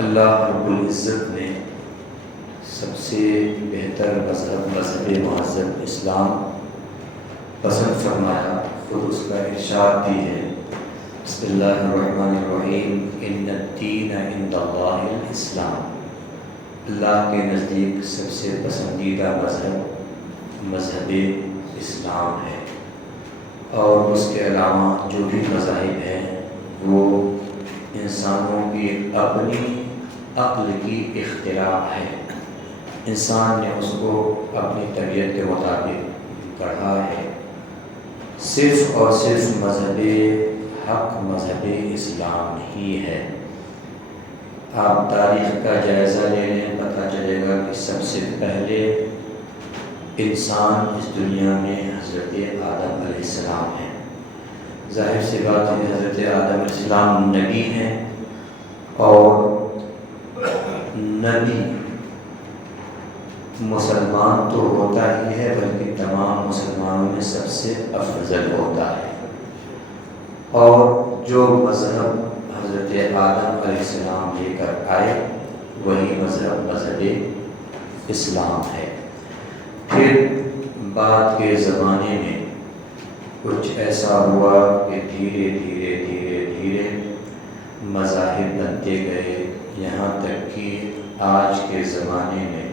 اللہ رب العزت نے سب سے بہتر مذہب مہذب اسلام پسند فرمایا، خود اس کا ارشاد بھی ہے۔ بسم اللہ الرحمن الرحیم، ان الدین عند اللہ الاسلام۔ اللہ کے نزدیک سب سے پسندیدہ مذہب اسلام ہے، اور اس کے علاوہ جو بھی مذاہب ہیں وہ انسانوں کی اپنی عقل کی اختراع ہے۔ انسان نے اس کو اپنی طبیعت کے مطابق گڑھا ہے۔ صرف اور صرف مذہب حق مذہب اسلام ہی ہے۔ آپ تاریخ کا جائزہ لے لیں، پتہ چلے گا کہ سب سے پہلے انسان اس دنیا میں حضرت آدم علیہ السلام ہے۔ ظاہر سی بات ہے، حضرت آدم علیہ السلام نبی ہیں، اور نبی مسلمان تو ہوتا ہی ہے بلکہ تمام مسلمانوں میں سب سے افضل ہوتا ہے۔ اور جو مذہب حضرت آدم علیہ السلام لے کر آئے وہی مذہب اسلام ہے۔ پھر بعد کے زمانے میں کچھ ایسا ہوا کہ دھیرے دھیرے مذاہب بنتے گئے، یہاں تک کہ آج کے زمانے میں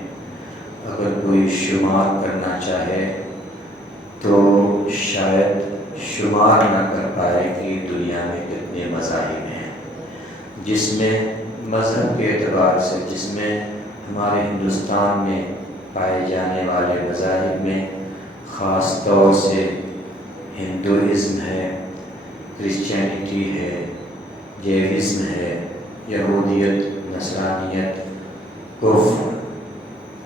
اگر کوئی شمار کرنا چاہے تو شاید شمار نہ کر پائے کہ دنیا میں کتنے مذاہب ہیں۔ جس میں مذہب کے اعتبار سے جس میں ہمارے ہندوستان میں پائے جانے والے مذاہب میں خاص طور سے ہندوازم ہے، کرسچینٹی ہے، جیوازم ہے، یہودیت، نصرانیت، کفر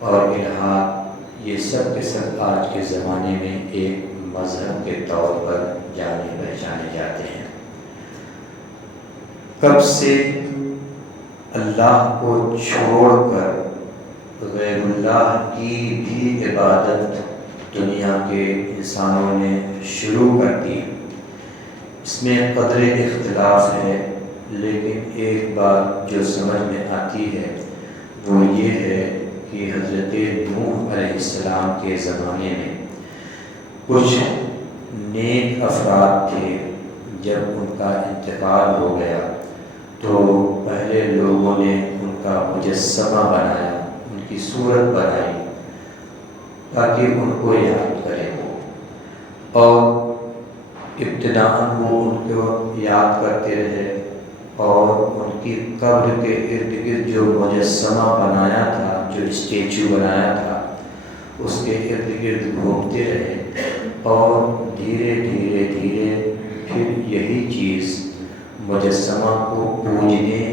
اور الحاد، یہ سب کے سب آج کے زمانے میں ایک مذہب کے طور پر جانے پہچانے جاتے ہیں۔ کب سے اللہ کو چھوڑ کر غیر اللہ کی بھی عبادت دنیا کے انسانوں نے شروع کر دی۔ اس میں قدر اختلاف ہے، لیکن ایک بات جو سمجھ میں آتی ہے وہ یہ ہے کہ حضرت نوح علیہ السلام کے زمانے میں کچھ نیک افراد تھے۔ جب ان کا انتقال ہو گیا تو پہلے لوگوں نے ان کا مجسمہ بنایا، ان کی صورت بنائی تاکہ ان کو یاد کرے وہ، اور ابتداءً وہ ان کو یاد کرتے رہے، اور ان کی قبر کے ارد گرد جو مجسمہ بنایا تھا، جو اسٹیچو بنایا تھا، اس کے ارد گرد گھومتے رہے، اور دھیرے پھر یہی چیز مجسمہ کو پوجنے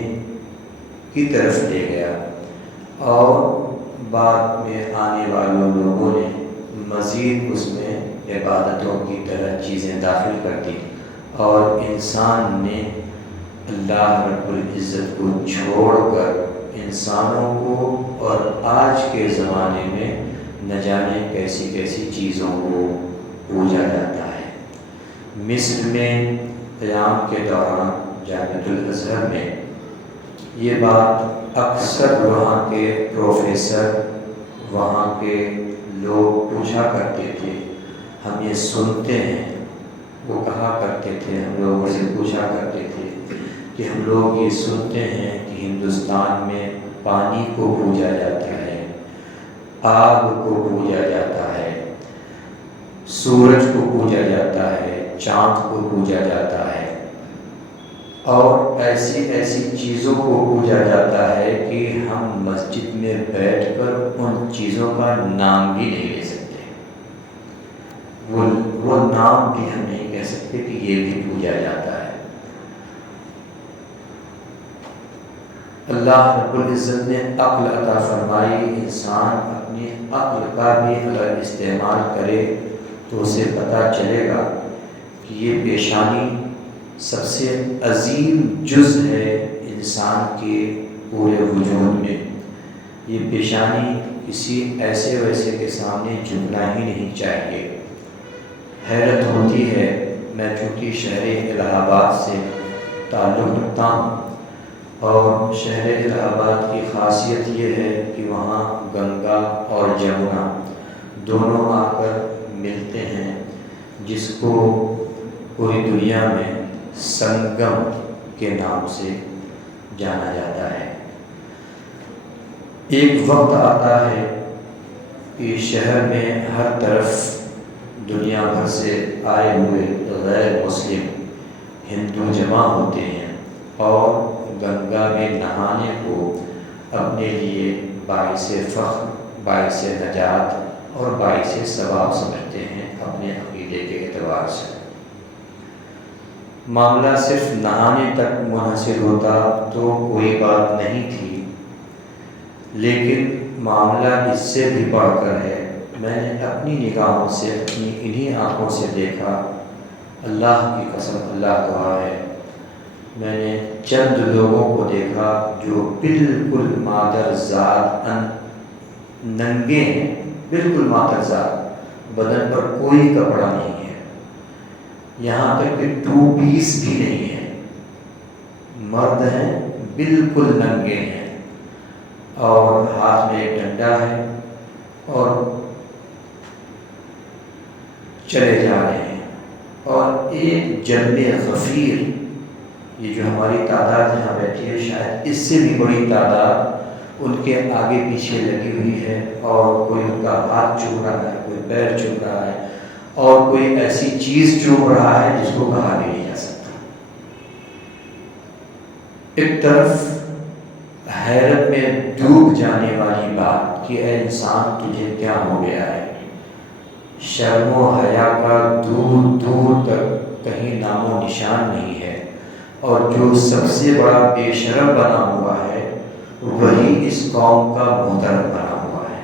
کی طرف لے گیا، اور بعد میں آنے والوں لوگوں نے مزید اس میں عبادتوں کی طرح چیزیں داخل کر دی، اور انسان نے اللہ رب العزت کو چھوڑ کر انسانوں کو اور آج کے زمانے میں نہ جانے کیسی کیسی چیزوں کو پوجا جاتا ہے۔ مصر میں قیام کے دوران جامعۃ الازہر میں یہ بات اکثر وہاں کے پروفیسر، وہاں کے لوگ پوچھا کرتے تھے، ہم یہ سنتے ہیں، وہ کہا کرتے تھے، ہم لوگوں سے پوچھا کرتے تھے کہ ہم لوگ یہ سنتے ہیں کہ ہندوستان میں پانی کو پوجا جاتا ہے، آگ کو پوجا جاتا ہے، سورج کو پوجا جاتا ہے، چاند کو پوجا جاتا ہے، اور ایسی چیزوں کو پوجا جاتا ہے کہ ہم مسجد میں بیٹھ کر ان چیزوں کا نام بھی نہیں لے سکتے، وہ نام بھی ہم نہیں کہہ سکتے کہ یہ بھی پوجا جاتا ہے۔ اللہ رب العزت نے عقل عطا فرمائی، انسان اپنی عقل کا بھی اگر استعمال کرے تو اسے پتہ چلے گا کہ یہ پیشانی سب سے عظیم جز ہے انسان کے پورے وجود میں۔ یہ پیشانی کسی ایسے ویسے کے سامنے جھکنا ہی نہیں چاہیے۔ حیرت ہوتی ہے، میں چونکہ شہر الہ آباد سے تعلق رکھتا ہوں اور شہر الہ آباد کی خاصیت یہ ہے کہ وہاں گنگا اور جمنا دونوں آ کر ملتے ہیں، جس کو پوری دنیا میں سنگم کے نام سے جانا جاتا ہے۔ ایک وقت آتا ہے کہ شہر میں ہر طرف دنیا بھر سے آئے ہوئے غیر مسلم ہندو جمع ہوتے ہیں اور گنگا میں نہانے کو اپنے لیے باعث فخر، باعث نجات اور باعث ثواب سمجھتے ہیں اپنے عقیدے کے اعتبار سے۔ معاملہ صرف نہانے تک منحصر ہوتا تو کوئی بات نہیں تھی، لیکن معاملہ اس سے بھی بڑھ کر ہے۔ میں نے اپنی نگاہوں سے، اپنی انہی آنکھوں سے دیکھا، اللہ کی قسم، اللہ گواہ ہے، میں نے چند لوگوں کو دیکھا جو بالکل مادرزاد ننگے ہیں، بالکل مادرزاد، بدن پر کوئی کپڑا نہیں ہے، یہاں تک کہ 2 پیس بھی نہیں ہے، مرد ہیں بالکل ننگے ہیں، اور ہاتھ میں ایک ڈنڈا ہے اور چلے جا رہے ہیں۔ اور ایک جنب غفیر، یہ جو ہماری تعداد یہاں بیٹھی ہے شاید اس سے بھی بڑی تعداد ان کے آگے پیچھے لگی ہوئی ہے، اور کوئی ان کا ہاتھ چوم رہا ہے، کوئی پیر چوم رہا ہے، اور کوئی ایسی چیز چوم رہا ہے جس کو کہا بھی نہیں جا سکتا۔ ایک طرف حیرت میں ڈوب جانے والی بات کہ اے انسان تجھے کیا ہو گیا ہے، شرم و حیا کا دور دور تک کہیں نام و نشان نہیں ہے، اور جو سب سے بڑا بے شرم بنا ہوا ہے وہی اس قوم کا محترم بنا ہوا ہے۔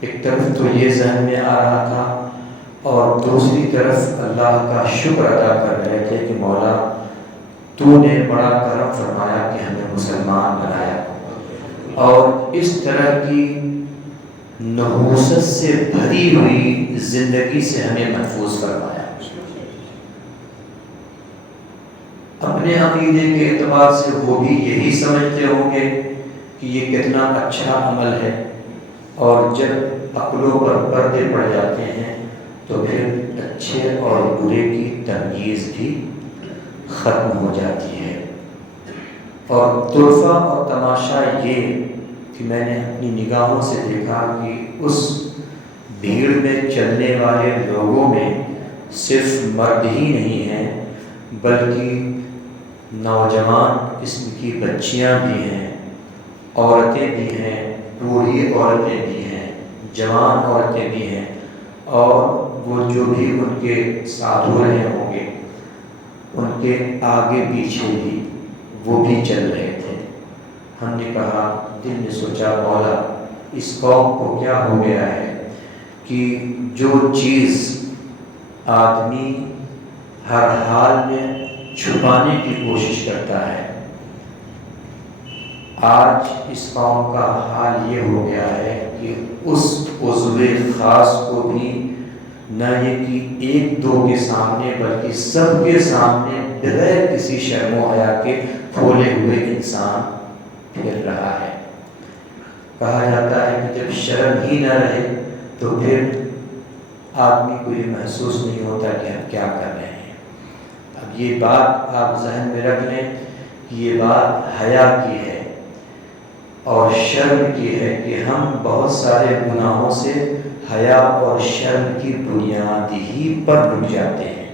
ایک طرف تو یہ ذہن میں آ رہا تھا، اور دوسری طرف اللہ کا شکر ادا کر رہے تھے کہ مولا تو نے بڑا کرم فرمایا کہ ہمیں مسلمان بنایا، اور اس طرح کی نحوست سے بھری ہوئی زندگی سے ہمیں محفوظ فرمایا۔ اپنے عقیدے کے اعتبار سے وہ بھی یہی سمجھتے ہوں گے کہ یہ کتنا اچھا عمل ہے، اور جب عقلوں پر پردے پڑ جاتے ہیں تو پھر اچھے اور برے کی تمیز بھی ختم ہو جاتی ہے۔ اور طرفہ اور تماشا یہ کہ میں نے اپنی نگاہوں سے دیکھا کہ اس بھیڑ میں چلنے والے لوگوں میں صرف مرد ہی نہیں ہیں، بلکہ نوجوان قسم کی بچیاں بھی ہیں، عورتیں بھی ہیں، بوڑھی عورتیں بھی ہیں، جوان عورتیں بھی ہیں، اور وہ جو بھی ان کے ساتھ ہو رہے ہوں گے ان کے آگے پیچھے بھی وہ بھی چل رہے تھے۔ ہم نے کہا، دل نے سوچا مولا اس قوم کو کیا ہو گیا ہے کہ جو چیز آدمی ہر حال میں چھپانے کی کوشش کرتا ہے، آج اس قوم کا حال یہ ہو گیا ہے کہ اس عضو خاص کو بھی نہ یہ کہ ایک دو کے سامنے بلکہ سب کے سامنے بغیر کسی شرم و حیا کے کھولے ہوئے انسان پھر رہا ہے۔ کہا جاتا ہے کہ جب شرم ہی نہ رہے تو پھر آدمی کو یہ محسوس نہیں ہوتا کہ ہم کیا کر رہے ہیں۔ اب یہ بات آپ ذہن میں رکھ لیں کہ یہ بات حیا کی ہے اور شرم کی ہے کہ ہم بہت سارے گناہوں سے حیا اور شرم کی بنیاد ہی پر رک جاتے ہیں۔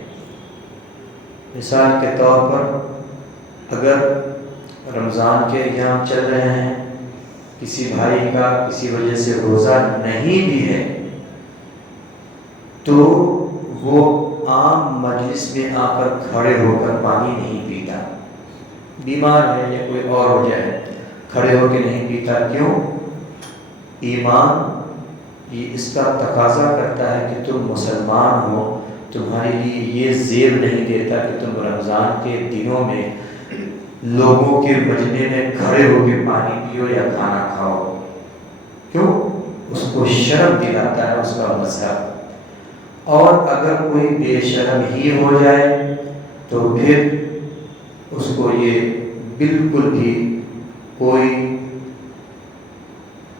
مثال کے طور پر اگر رمضان کے ایام چل رہے ہیں، کسی بھائی کا کسی وجہ سے روزہ نہیں بھی ہے تو وہ عام مجلس میں آ کر کھڑے ہو کر پانی نہیں پیتا، بیمار ہے یا کوئی اور وجہ ہے، کھڑے ہو کے نہیں پیتا۔ کیوں؟ ایمان یہ اس کا تقاضا کرتا ہے کہ تم مسلمان ہو، تمہارے لیے یہ زیب نہیں دیتا کہ تم رمضان کے دنوں میں لوگوں کے مجمع میں کھڑے ہو کے پانی پیو یا کھانا کھاؤ۔ کیوں؟ اس کو شرم دلاتا ہے اس کا مذہب، اور اگر کوئی بے شرم ہی ہو جائے تو پھر اس کو یہ بالکل بھی کوئی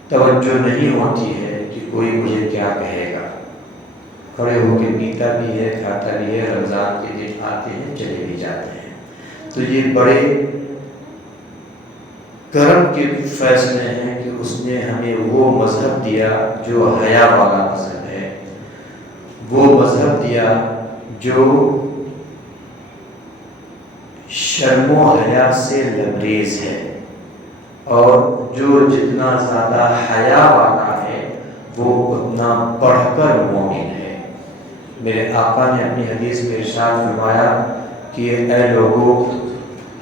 توجہ نہیں ہوتی ہے کہ کوئی مجھے کیا کہے گا، کھڑے ہو کے پیتا بھی ہے، کھاتا بھی ہے، رمضان کے دن آتے ہیں چلے بھی جاتے ہیں۔ تو یہ بڑے کرم کے فیصلے ہیں کہ اس نے ہمیں وہ مذہب دیا جو حیا والا مذہب ہے، وہ مذہب دیا جو شرم و حیا سے لبریز ہے، اور جو جتنا زیادہ حیا والا ہے وہ اتنا بڑھ کر مومن ہے۔ میرے آقا نے اپنی حدیث میں ارشاد فرمایا کہ اے لوگوں،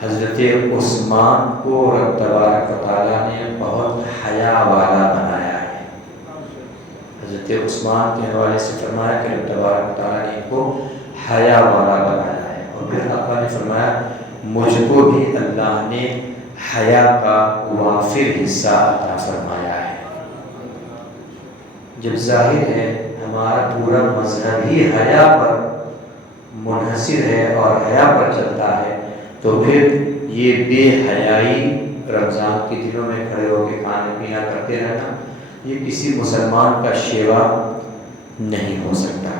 حضرت عثمان کو رب تبارک و تعالیٰ نے بہت حیا والا بنایا ہے۔ حضرت عثمان کے حوالے سے فرمایا کہ رب تبارک و تعالیٰ نے ان کو حیا والا بنایا ہے، اور پھر آقا نے فرمایا مجھ کو بھی اللہ نے حیا کا وافر حصہ عطا فرمایا ہے۔ جب ظاہر ہے ہمارا پورا مذہب ہی حیا پر منحصر ہے اور حیا پر چلتا ہے، تو پھر یہ بے حیائی رمضان کے دنوں میں کھڑے ہو کے کھانا پینا کرتے رہنا یہ کسی مسلمان کا شیوا نہیں ہو سکتا۔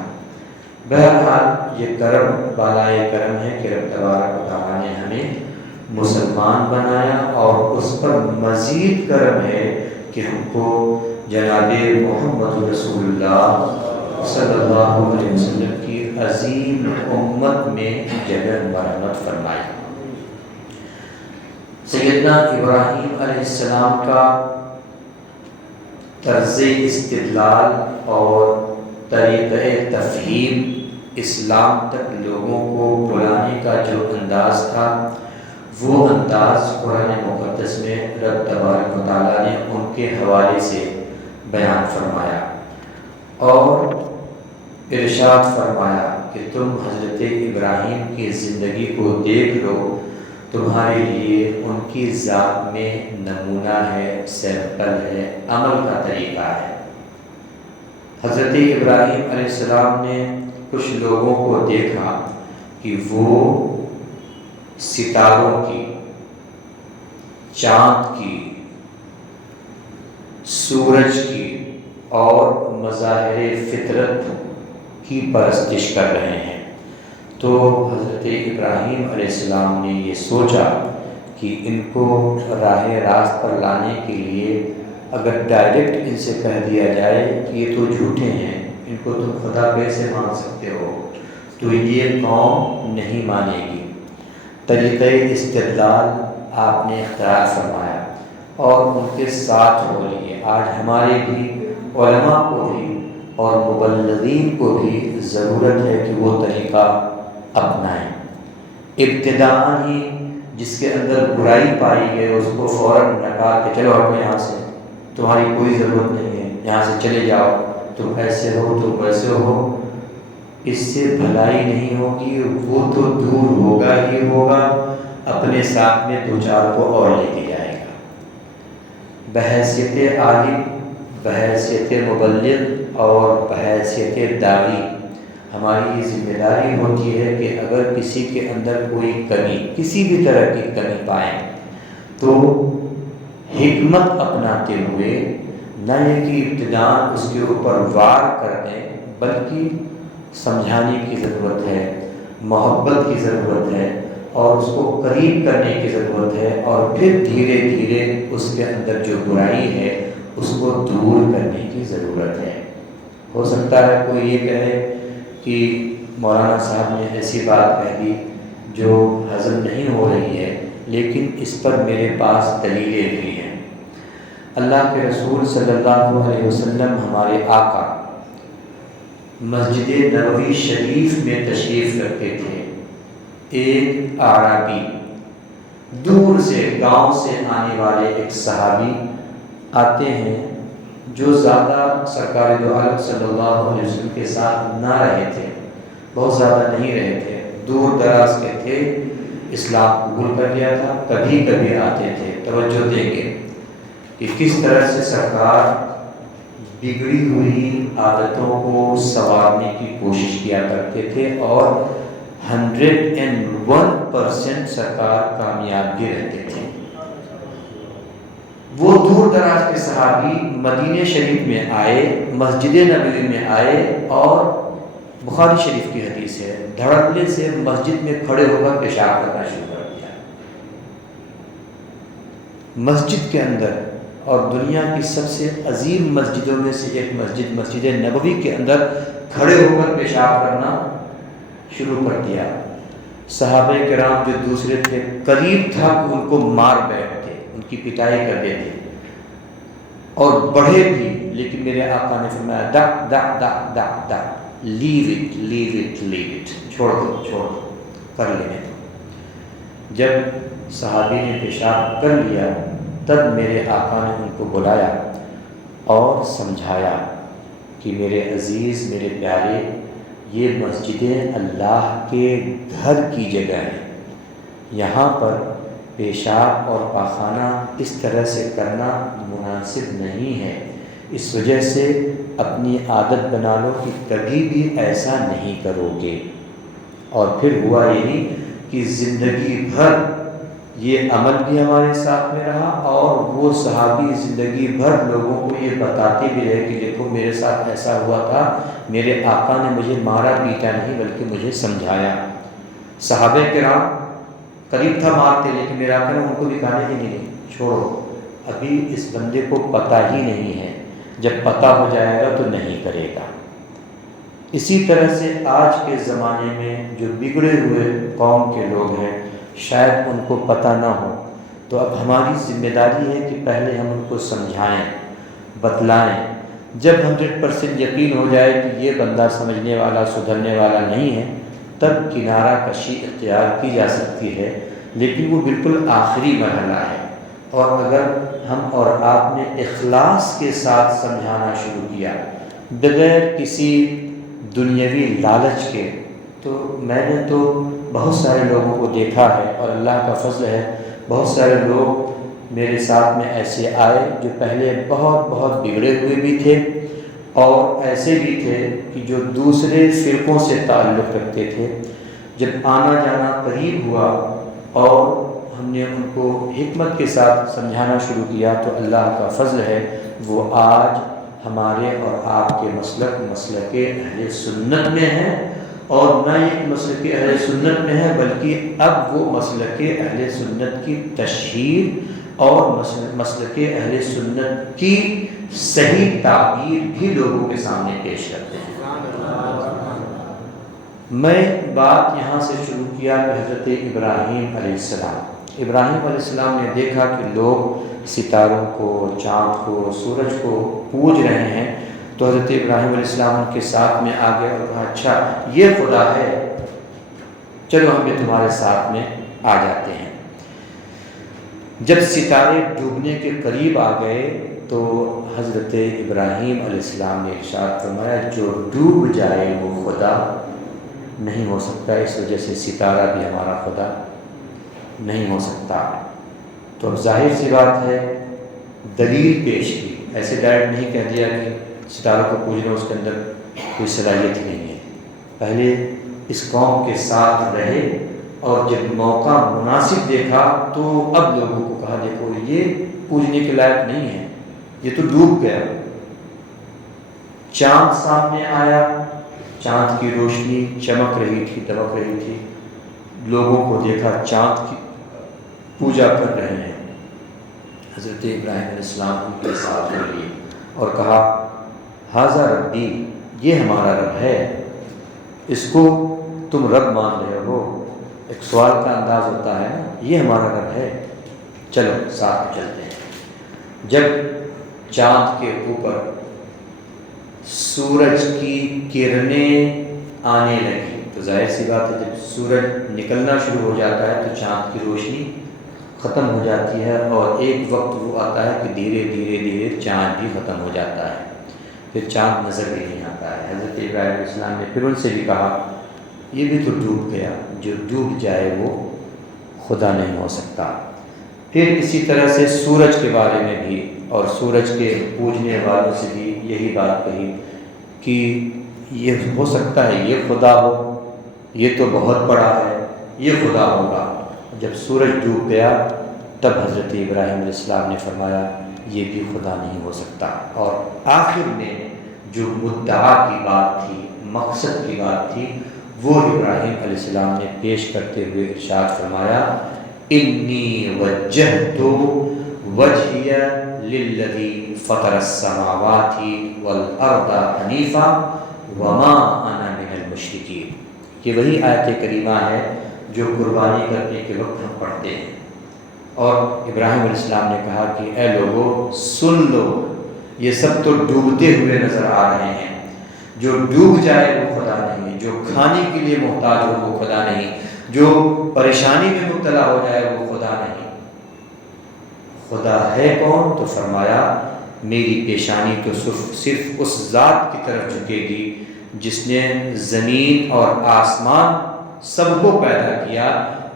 بہرحال یہ کرم بالائے کرم ہے کہ رب تبارک و تعالیٰ نے ہمیں مسلمان بنایا، اور اس پر مزید کرم ہے کہ ہم کو جناب محمد رسول اللہ صلی اللہ علیہ وسلم کی عظیم امت میں جگہ مرحمت فرمائی۔ سیدنا ابراہیم علیہ السلام کا طرز استدلال اور طریقہ تفہیم اسلام تک لوگوں کو بلانے کا جو انداز تھا، وہ انداز قرآن مقدس میں رب تبارک و تعالیٰ نے ان کے حوالے سے بیان فرمایا، اور ارشاد فرمایا کہ تم حضرت ابراہیم کی زندگی کو دیکھ لو، تمہارے لیے ان کی ذات میں نمونہ ہے، سیمپل ہے، عمل کا طریقہ ہے۔ حضرت ابراہیم علیہ السلام نے کچھ لوگوں کو دیکھا کہ وہ ستاروں کی، چاند کی، سورج کی اور مظاہر فطرت کی پرستش کر رہے ہیں۔ تو حضرت ابراہیم علیہ السلام نے یہ سوچا کہ ان کو راہ راست پر لانے کے لیے اگر ڈائریکٹ ان سے کہہ دیا جائے کہ یہ تو جھوٹے ہیں، ان کو تم خدا کیسے مان سکتے ہو، تو یہ قوم نہیں مانے گی۔ طریقہ استدلال آپ نے اختیار فرمایا اور ان کے ساتھ ہو لیے۔ آج ہمارے بھی علماء کو بھی اور مبلغین کو بھی ضرورت ہے کہ وہ طریقہ اپنائیں۔ ابتداء ہی جس کے اندر برائی پائی گئی اس کو فوراً نکال کے چلو ہٹو یہاں سے، تمہاری کوئی ضرورت نہیں ہے، یہاں سے چلے جاؤ، تم ایسے ہو، تم ویسے ہو، اس سے بھلائی نہیں ہوگی، وہ تو دور ہوگا ہی ہوگا، اپنے ساتھ میں دو چار کو اور لے کے جائے گا۔ بحیثیت عالم، بحیثیت مبلغ اور بحیثیت داعی ہماری یہ ذمہ داری ہوتی ہے کہ اگر کسی کے اندر کوئی کمی، کسی بھی طرح کی کمی پائیں تو حکمت اپناتے ہوئے نہ یہ کہ ابتداء اس کے اوپر وار کر دیں، بلکہ سمجھانے کی ضرورت ہے، محبت کی ضرورت ہے، اور اس کو قریب کرنے کی ضرورت ہے، اور پھر دھیرے دھیرے اس کے اندر جو برائی ہے اس کو دور کرنے کی ضرورت ہے۔ ہو سکتا ہے کوئی یہ کہے کہ مولانا صاحب نے ایسی بات کہہ دی جو ہضم نہیں ہو رہی ہے، لیکن اس پر میرے پاس دلیلیں بھی ہیں۔ اللہ کے رسول صلی اللہ علیہ وسلم ہمارے آقا مسجد نبوی شریف میں تشریف رکھتے تھے۔ ایک اعرابی، دور سے گاؤں سے آنے والے ایک صحابی آتے ہیں جو زیادہ سرکار دو عالم صلی اللہ علیہ وسلم کے ساتھ نہ رہے تھے، بہت زیادہ نہیں رہے تھے، دور دراز کے تھے، اسلام قبول کر لیا تھا، کبھی کبھی آتے تھے۔ توجہ دیں گے کہ کس طرح سے سرکار بگڑی ہوئی عادتوں کو سنوارنے کی کوشش کیا کرتے تھے، اور 101% 100% سرکار کامیاب بھی رہتے تھے۔ وہ دور دراز کے صحابی مدینہ شریف میں آئے، مسجد نبوی میں آئے، اور بخاری شریف کی حدیث ہے، دھڑکنے سے مسجد میں کھڑے ہو کر پیشاب کرنا شروع کر دیا۔ مسجد کے اندر، اور دنیا کی سب سے عظیم مسجدوں میں سے ایک مسجد، مسجد نبوی کے اندر کھڑے ہو کر پیشاب کرنا شروع کر دیا۔ صحابہ کرام جو دوسرے تھے، قریب تھا کہ ان کو مار بیٹھتے، ان کی پٹائی کر دیتے، اور بڑھے بھی، لیکن میرے آقا نے فرمایا دا دا دا دا دا، leave it leave it leave it, چھوڑ دو چھوڑ دو، کر لینے دو۔ جب صحابی نے پیشاب کر لیا، تب میرے آقا نے ان کو بلایا اور سمجھایا کہ میرے عزیز، میرے پیارے، یہ مسجدیں اللہ کے گھر کی جگہ ہے، یہاں پر پیشاب اور پاخانہ اس طرح سے کرنا مناسب نہیں ہے، اس وجہ سے اپنی عادت بنا لو کہ کبھی بھی ایسا نہیں کرو گے۔ اور پھر ہوا یہی کہ زندگی بھر یہ عمل بھی ہمارے ساتھ میں رہا، اور وہ صحابی زندگی بھر لوگوں کو یہ بتاتے بھی رہے کہ دیکھو میرے ساتھ ایسا ہوا تھا، میرے آقا نے مجھے مارا پیٹا نہیں بلکہ مجھے سمجھایا۔ صحابہ کرام قریب تھا مارتے، لیکن میرے آقا نے ان کو بھی کہا کہ نہیں چھوڑو، ابھی اس بندے کو پتہ ہی نہیں ہے، جب پتہ ہو جائے گا تو نہیں کرے گا۔ اسی طرح سے آج کے زمانے میں جو بگڑے ہوئے قوم کے لوگ ہیں، شاید ان کو پتہ نہ ہو، تو اب ہماری ذمہ داری ہے کہ پہلے ہم ان کو سمجھائیں، بتلائیں۔ جب 100% یقین ہو جائے کہ یہ بندہ سمجھنے والا، سدھرنے والا نہیں ہے، تب کنارہ کشی اختیار کی جا سکتی ہے، لیکن وہ بالکل آخری مرحلہ ہے۔ اور اگر ہم اور آپ نے اخلاص کے ساتھ سمجھانا شروع کیا، بغیر کسی دنیاوی لالچ کے، تو میں نے تو بہت سارے لوگوں کو دیکھا ہے، اور اللہ کا فضل ہے، بہت سارے لوگ میرے ساتھ میں ایسے آئے جو پہلے بہت بہت بگڑے ہوئے بھی تھے، اور ایسے بھی تھے کہ جو دوسرے فرقوں سے تعلق رکھتے تھے۔ جب آنا جانا قریب ہوا اور ہم نے ان کو حکمت کے ساتھ سمجھانا شروع کیا، تو اللہ کا فضل ہے، وہ آج ہمارے اور آپ کے مسلک اہل سنت میں ہیں، اور نہ ایک مسلک اہل سنت میں ہے، بلکہ اب وہ مسلک اہل سنت کی تشہیر اور مسلک اہل سنت کی صحیح تعبیر بھی لوگوں کے سامنے پیش کرتے ہیں۔ میں بات یہاں سے شروع کیا کہ حضرت ابراہیم علیہ السلام، ابراہیم علیہ السلام نے دیکھا کہ لوگ ستاروں کو، چاند کو، سورج کو پوج رہے ہیں، تو حضرت ابراہیم علیہ السلام ان کے ساتھ میں آ گئے اور کہا اچھا یہ خدا ہے، چلو ہم بھی تمہارے ساتھ میں آ جاتے ہیں۔ جب ستارے ڈوبنے کے قریب آ گئے تو حضرت ابراہیم علیہ السلام نے ارشاد فرمایا جو ڈوب جائے وہ خدا نہیں ہو سکتا، اس وجہ سے ستارہ بھی ہمارا خدا نہیں ہو سکتا۔ تو اب ظاہر سی بات ہے، دلیل پیش کی، ایسے ڈائریکٹ نہیں کہہ دیا کہ ستاروں کو پوجنا اس کے اندر کوئی صلاحیت نہیں ہے، پہلے اس قوم کے ساتھ رہے، اور جب موقع مناسب دیکھا تو اب لوگوں کو کہا دیکھو یہ پوجنے کے لائق نہیں ہے، یہ تو ڈوب گیا۔ چاند سامنے آیا، چاند کی روشنی چمک رہی تھی، دمک رہی تھی، لوگوں کو دیکھا چاند کی پوجا کر رہے ہیں۔ حضرت ابراہیم علیہ السلام ان کے ساتھ کر لیے اور کہا ھذا ربی، یہ ہمارا رب ہے، اس کو تم رب مان رہے ہو، ایک سوال کا انداز ہوتا ہے نا، یہ ہمارا رب ہے، چلو ساتھ چلتے ہیں۔ جب چاند کے اوپر سورج کی کرنیں آنے لگی تو ظاہر سی بات ہے، جب سورج نکلنا شروع ہو جاتا ہے تو چاند کی روشنی ختم ہو جاتی ہے، اور ایک وقت وہ آتا ہے کہ دھیرے دھیرے دھیرے چاند بھی ختم ہو جاتا ہے، پھر چاند نظر بھی نہیں آتا ہے۔ حضرت ابراہیم علیہ السلام نے پھر ان سے بھی کہا یہ بھی تو ڈوب گیا، جو ڈوب جائے وہ خدا نہیں ہو سکتا۔ پھر اسی طرح سے سورج کے بارے میں بھی، اور سورج کے پوجنے والوں سے بھی یہی بات کہی کہ یہ ہو سکتا ہے یہ خدا ہو، یہ تو بہت بڑا ہے، یہ خدا ہوگا۔ جب سورج ڈوب گیا تب حضرت ابراہیم علیہ السلام نے فرمایا یہ بھی خدا نہیں ہو سکتا۔ اور آخر میں جو مدعا کی بات تھی، مقصد کی بات تھی، وہ ابراہیم علیہ السلام نے پیش کرتے ہوئے ارشاد فرمایا انی وجہت وجہی للذی فطر السماوات والارض حنیفا وما انا من المشرکین۔ یہ وہی آیت کریمہ ہے جو قربانی کرنے کے وقت ہم پڑھتے ہیں۔ اور ابراہیم علیہ السلام نے کہا کہ اے لوگو سن لو، یہ سب تو ڈوبتے ہوئے نظر آ رہے ہیں، جو ڈوب جائے وہ خدا نہیں، جو کھانے کے لیے محتاج ہو وہ خدا نہیں، جو پریشانی میں مبتلا ہو جائے وہ خدا نہیں۔ خدا ہے کون؟ تو فرمایا میری پیشانی تو صرف اس ذات کی طرف جھکے گی جس نے زمین اور آسمان سب کو پیدا کیا،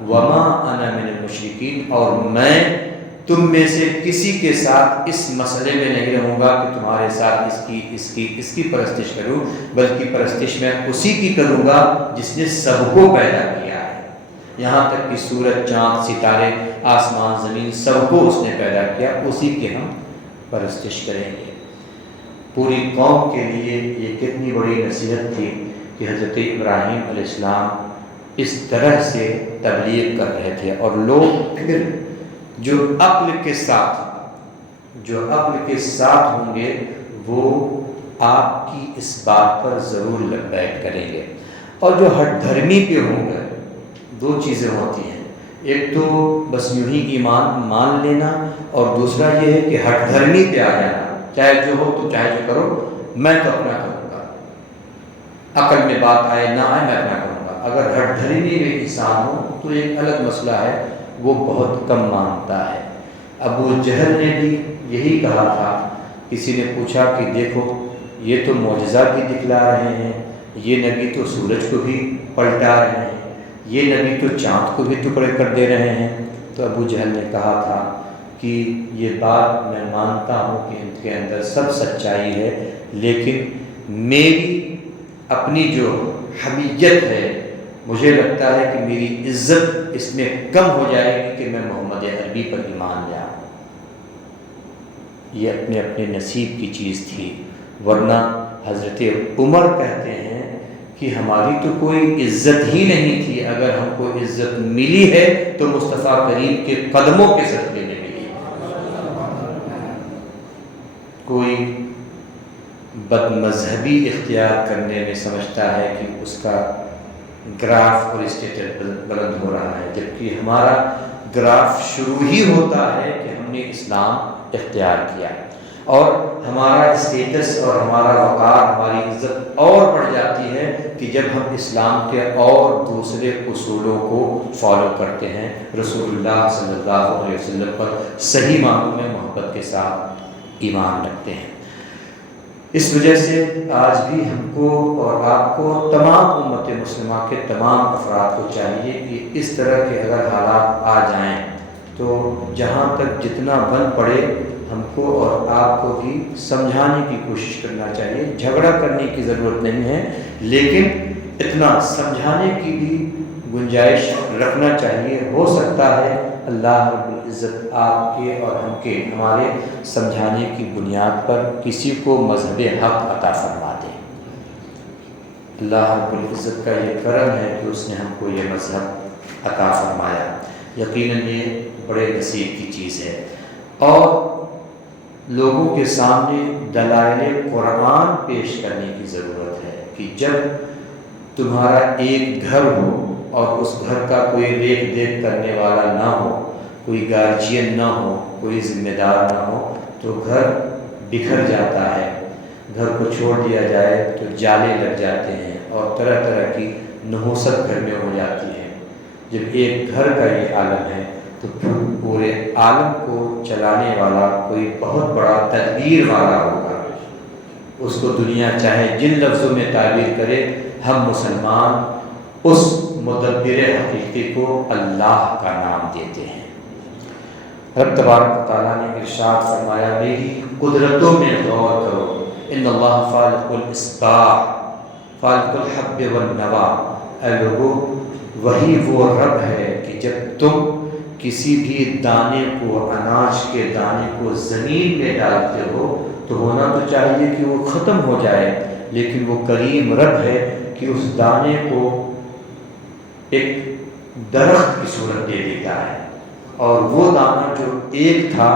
وما انا من المشرکین، اور میں تم میں سے کسی کے ساتھ اس مسئلے میں نہیں رہوں گا کہ تمہارے ساتھ اس کی پرستش کروں، بلکہ پرستش میں اسی کی کروں گا جس نے سب کو پیدا کیا ہے۔ یہاں تک کہ سورج، چاند، ستارے، آسمان، زمین سب کو اس نے پیدا کیا، اسی کے ہم پرستش کریں گے۔ پوری قوم کے لیے یہ کتنی بڑی نصیحت تھی کہ حضرت ابراہیم علیہ السلام اس طرح سے تبلیغ کر رہے تھے، اور لوگ پھر جو عقل کے ساتھ ہوں گے وہ آپ کی اس بات پر ضرور لبیک کریں گے۔ اور جو ہٹ دھرمی پہ ہوں گے، دو چیزیں ہوتی ہیں، ایک تو بس یوں ہی ایمان مان لینا، اور دوسرا یہ ہے کہ ہٹ دھرمی پہ آ جانا، چاہے جو ہو تو چاہے جو کرو میں تو اپنا کروں گا، عقل میں بات آئے نہ آئے میں اپنا کروں گا۔ اگر ہٹ دھرمی میں انسان ہو تو ایک الگ مسئلہ ہے، وہ بہت کم مانتا ہے۔ ابو جہل نے بھی یہی کہا تھا، کسی نے پوچھا کہ دیکھو یہ تو معجزہ بھی دکھلا رہے ہیں، یہ نبی تو سورج کو بھی پلٹا رہے ہیں، یہ نبی تو چاند کو بھی ٹکڑے کر دے رہے ہیں۔ تو ابو جہل نے کہا تھا کہ یہ بات میں مانتا ہوں کہ ان کے اندر سب سچائی ہے، لیکن میری اپنی جو حمیت ہے، مجھے لگتا ہے کہ میری عزت اس میں کم ہو جائے گی کہ میں محمد عربی پر ایمان لے آؤں۔ یہ اپنے اپنے نصیب کی چیز تھی، ورنہ حضرت عمر کہتے ہیں کہ ہماری تو کوئی عزت ہی نہیں تھی، اگر ہم کو عزت ملی ہے تو مصطفیٰ کریم کے قدموں کے صدقے میں ملی۔ کوئی بد مذہبی اختیار کرنے میں سمجھتا ہے کہ اس کا گراف اور اسٹیٹس بلند ہو رہا ہے، جبکہ ہمارا گراف شروع ہی ہوتا ہے کہ ہم نے اسلام اختیار کیا، اور ہمارا اسٹیٹس اور ہمارا وقار، ہماری عزت اور بڑھ جاتی ہے کہ جب ہم اسلام کے اور دوسرے اصولوں کو فالو کرتے ہیں، رسول اللہ صلی اللہ علیہ وسلم پر صحیح معنوں میں محبت کے ساتھ ایمان رکھتے ہیں۔ اس وجہ سے آج بھی ہم کو اور آپ کو، تمام امت مسلمہ کے تمام افراد کو چاہیے کہ اس طرح کے اگر حالات آ جائیں تو جہاں تک جتنا بن پڑے ہم کو اور آپ کو بھی سمجھانے کی کوشش کرنا چاہیے۔ جھگڑا کرنے کی ضرورت نہیں ہے، لیکن اتنا سمجھانے کی بھی گنجائش رکھنا چاہیے۔ ہو سکتا ہے اللہ رب العزت آپ کے اور ہم کے، ہمارے سمجھانے کی بنیاد پر کسی کو مذہب حق عطا فرما دے۔ اللہ رب العزت کا یہ کرم ہے کہ اس نے ہم کو یہ مذہب عطا فرمایا، یقیناً یہ بڑے نصیب کی چیز ہے۔ اور لوگوں کے سامنے دلائل قرآن پیش کرنے کی ضرورت ہے کہ جب تمہارا ایک گھر ہو اور اس گھر کا کوئی دیکھ دیکھ کرنے والا نہ ہو، کوئی گارجین نہ ہو، کوئی ذمہ دار نہ ہو، تو گھر بکھر جاتا ہے۔ گھر کو چھوڑ دیا جائے تو جالے لگ جاتے ہیں اور طرح طرح کی نحوست گھر میں ہو جاتی ہے۔ جب ایک گھر کا یہ عالم ہے تو پورے عالم کو چلانے والا کوئی بہت بڑا تدبیر والا ہوگا۔ اس کو دنیا چاہے جن لفظوں میں تعبیر کرے، ہم مسلمان اس مدبر حقیقی کو اللہ کا نام دیتے ہیں۔ رب تبارک و تعالیٰ نے ارشاد فرمایا میری قدرتوں میں غور کرو، ان اللہ فالق الاصباح فالق الحب والنوا۔ اے لوگو وہی وہ رب ہے کہ جب تم کسی بھی دانے کو، اناج کے دانے کو زمین میں ڈالتے ہو تو ہونا تو چاہیے کہ وہ ختم ہو جائے، لیکن وہ کریم رب ہے کہ اس دانے کو ایک درخت کی صورت دے دیتا ہے، اور وہ دانہ جو ایک تھا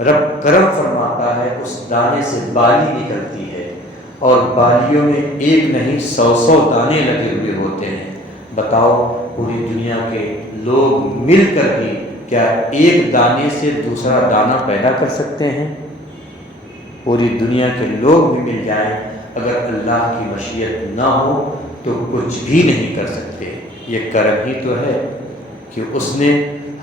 رب کرم فرماتا ہے اس دانے سے بالی نکلتی ہے، اور بالیوں میں ایک نہیں 100 دانے لگے ہوئے ہوتے ہیں۔ بتاؤ پوری دنیا کے لوگ مل کر بھی کیا ایک دانے سے دوسرا دانہ پیدا کر سکتے ہیں؟ پوری دنیا کے لوگ بھی مل جائیں، اگر اللہ کی مشیت نہ ہو تو کچھ بھی نہیں کر سکتے۔ یہ کرم ہی تو ہے کہ اس نے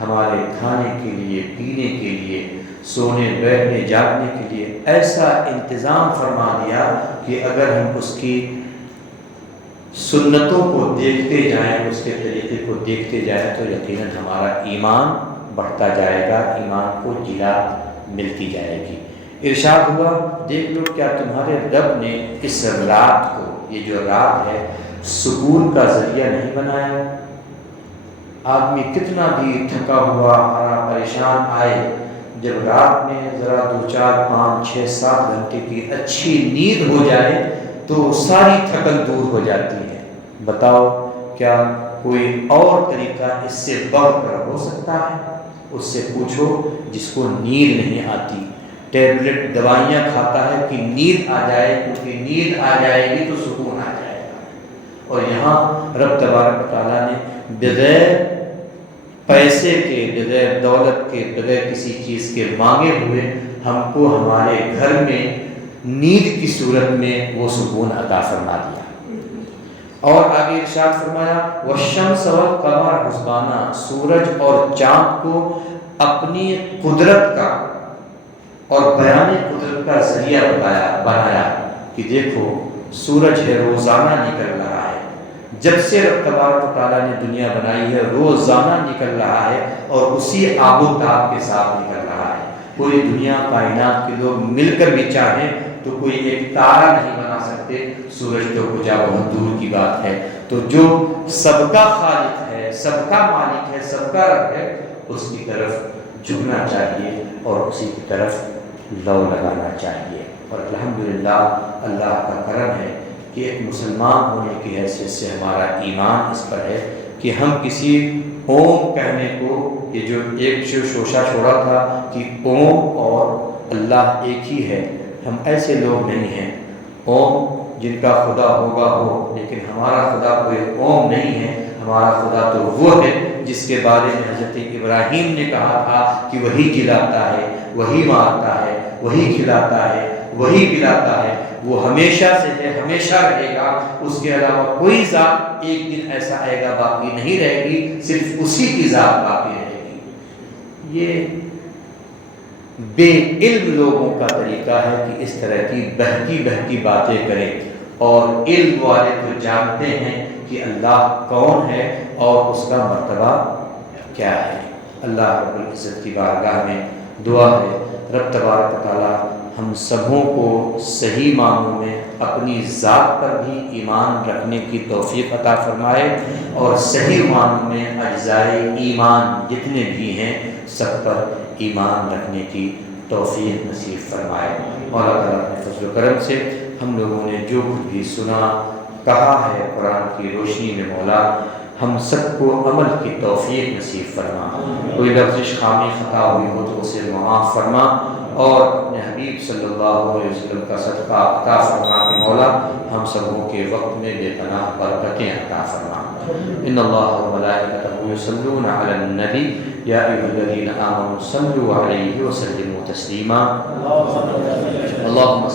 ہمارے کھانے کے لیے، پینے کے لیے، سونے بیٹھنے جاگنے کے لیے ایسا انتظام فرما دیا کہ اگر ہم اس کی سنتوں کو دیکھتے جائیں، اس کے طریقے کو دیکھتے جائیں تو یقیناً ہمارا ایمان بڑھتا جائے گا، ایمان کو جلا ملتی جائے گی۔ ارشاد ہوا، دیکھ لو کیا تمہارے رب نے اس رات کو، یہ جو رات ہے، سکون کا ذریعہ نہیں بنایا؟ آدمی کتنا بھی تھکا ہوا ہارا پریشان آئے، جب رات میں ذرا 2 4 5 6 7 گھنٹے کی اچھی نیند ہو جائے تو ساری تھکن دور ہو جاتی ہے۔ بتاؤ کیا کوئی اور طریقہ اس سے بڑھ کر ہو سکتا ہے؟ اس سے پوچھو جس کو نیند نہیں آتی، ٹیبلٹ دوائیاں کھاتا ہے کہ نیند آ جائے، کیونکہ نیند آ جائے گی تو سکون آ جائے گا۔ اور یہاں رب تبارک و تعالیٰ نے بغیر پیسے کے، بغیر دولت کے، بغیر کسی چیز کے مانگے ہوئے ہم کو ہمارے گھر میں نیند کی صورت میں وہ سکون عطا فرما دیا۔ اور آگے ارشاد فرمایا، والشمس والقمر حسبانا، سورج اور چاند کو اپنی قدرت کا اور بیان قدرت کا ذریعہ بنایا کہ دیکھو سورج ہے روزانہ نکل رہا ہے، جب سے رب تبارک و تعالیٰ نے دنیا بنائی ہے روزانہ نکل رہا ہے، اور اسی آب و تاب کے ساتھ نکل رہا ہے۔ پوری دنیا کائنات کے لوگ مل کر بھی چاہیں تو کوئی ایک تارا نہیں بنا سکتے، سورج تو کچھ بہت دور کی بات ہے۔ تو جو سب کا خالق ہے، سب کا مالک ہے، سب کا رب ہے، اس کی طرف جھکنا چاہیے اور اسی کی طرف لو لگانا چاہیے۔ اور الحمدللہ اللہ کا کرم ہے کہ ایک مسلمان ہونے کی حیثیت سے ہمارا ایمان اس پر ہے کہ ہم کسی اوم کہنے کو، یہ جو ایک شوشہ چھوڑا تھا کہ اوم اور اللہ ایک ہی ہے، ہم ایسے لوگ نہیں ہیں۔ اوم جن کا خدا ہوگا ہو، لیکن ہمارا خدا کوئی اوم نہیں ہے، ہمارا خدا تو وہ ہے جس کے بارے میں حضرت ابراہیم نے کہا تھا کہ وہی جلاتا ہے، وہی مارتا ہے، وہی کھلاتا ہے، وہی پلاتا ہے، وہ ہمیشہ سے ہے، ہمیشہ رہے گا، اس کے علاوہ کوئی ذات ایک دن ایسا آئے گا باقی نہیں رہے گی، صرف اسی کی ذات باقی رہے گی۔ یہ بے علم لوگوں کا طریقہ ہے کہ اس طرح کی بہتی بہتی باتیں کریں، اور علم والے تو جانتے ہیں کہ اللہ کون ہے اور اس کا مرتبہ کیا ہے۔ اللہ رب العزت کی بارگاہ میں دعا ہے رب تبارک و تعالیٰ ہم سبوں کو صحیح معنوں میں اپنی ذات پر بھی ایمان رکھنے کی توفیق عطا فرمائے، اور صحیح معنوں میں اجزائے ایمان جتنے بھی ہیں سب پر ایمان رکھنے کی توفیق نصیب فرمائے۔ اور اللہ تعالیٰ اپنے فضل و کرم سے ہم لوگوں نے جو کچھ بھی سنا کہا ہے قرآن کی روشنی میں مولا ہم سب کو عمل کی توفیق نصیب فرما، کوئی لفظ خامی خطا ہوئی ہو تو اسے معاف فرما، اور اپنے حبیب صلی اللہ علیہ وسلم کا صدقہ عطا فرما کہ مولا ہم سبوں کے وقت میں بے پناہ برکتیں عطا فرما۔ ان اللہ و ملائکتہ یصلون علی النبی یا ایھا الذین آمنوا صلوا علیہ وسلموا تسلیما۔ اللہم